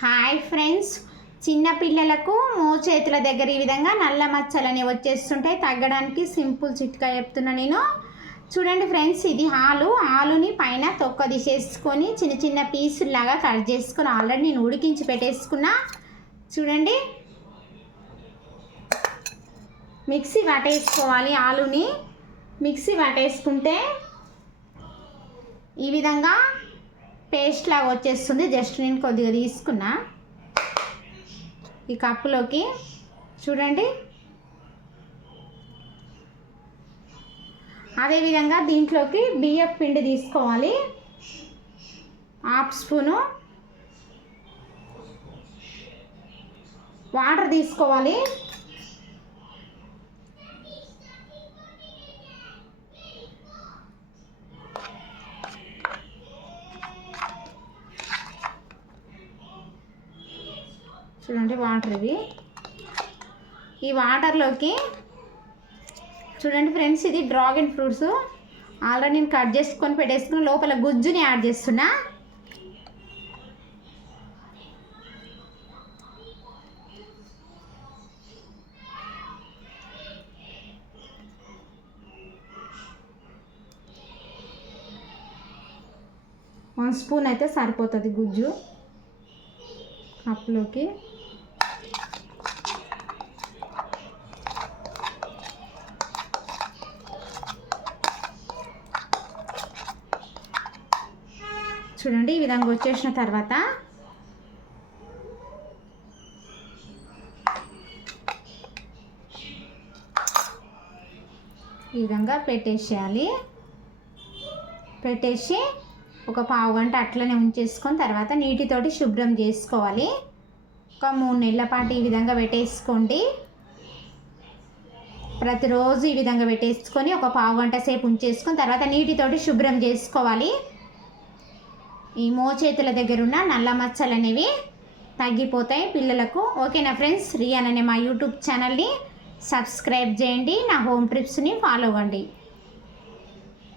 Hi friends, చిన్న పిల్లలకు మోచేతుల దగ్గర ఈ విధంగా నల్ల మచ్చలని వచ్చేస్తుంటాయి. తగ్గడానికి సింపుల్ చిట్కా చెప్తున్నా నేను. చూడండి ఫ్రెండ్స్, ఇది ఆలుని పైన తొక్క తీసేసుకొని చిన్న చిన్న పీసులాగా కట్ చేసుకొని ఆల్రెడీ నేను ఉడికించి పెట్టేసుకున్నా. చూడండి, మిక్సీ పట్టేసుకోవాలి. ఆలుని మిక్సీ పట్టేసుకుంటే ఈ విధంగా పేస్ట్ లాగా వచ్చేస్తుంది. జస్ట్ నేను కొద్దిగా తీసుకున్నా ఈ కప్పులోకి. చూడండి, అదేవిధంగా దీంట్లోకి బియ్యం పిండి తీసుకోవాలి. హాఫ్ స్పూను వాటర్ తీసుకోవాలి. చూడండి వాటర్ ఈ వాటర్లోకి చూడండి ఫ్రెండ్స్, ఇది డ్రాగన్ ఫ్రూట్స్ ఆల్రెడీ నేను కట్ చేసుకొని పెట్టేసుకుని లోపల గుజ్జుని యాడ్ చేస్తున్నా. వన్ స్పూన్ అయితే సరిపోతుంది గుజ్జు కప్లోకి. చూడండి, ఈ విధంగా వచ్చేసిన తర్వాత ఈ విధంగా పెట్టేసేయాలి. పెట్టేసి ఒక పావు గంట అట్లనే ఉంచేసుకొని తర్వాత నీటితోటి శుభ్రం చేసుకోవాలి. ఒక 3 నెలల పాటు ఈ విధంగా పెట్టేసుకోండి. ప్రతిరోజు ఈ విధంగా పెట్టేసుకొని ఒక పావు గంట సేపు ఉంచేసుకొని తర్వాత నీటితోటి శుభ్రం చేసుకోవాలి. ఈ మోచేతుల దగ్గర ఉన్న నల్ల మచ్చలు అనేవి తగ్గిపోతాయి పిల్లలకు. ఓకేనా ఫ్రెండ్స్, రియాన్ అనే మా యూట్యూబ్ ఛానల్ని సబ్స్క్రైబ్ చేయండి. నా హోమ్ ట్రిప్స్ని ఫాలో అవ్వండి.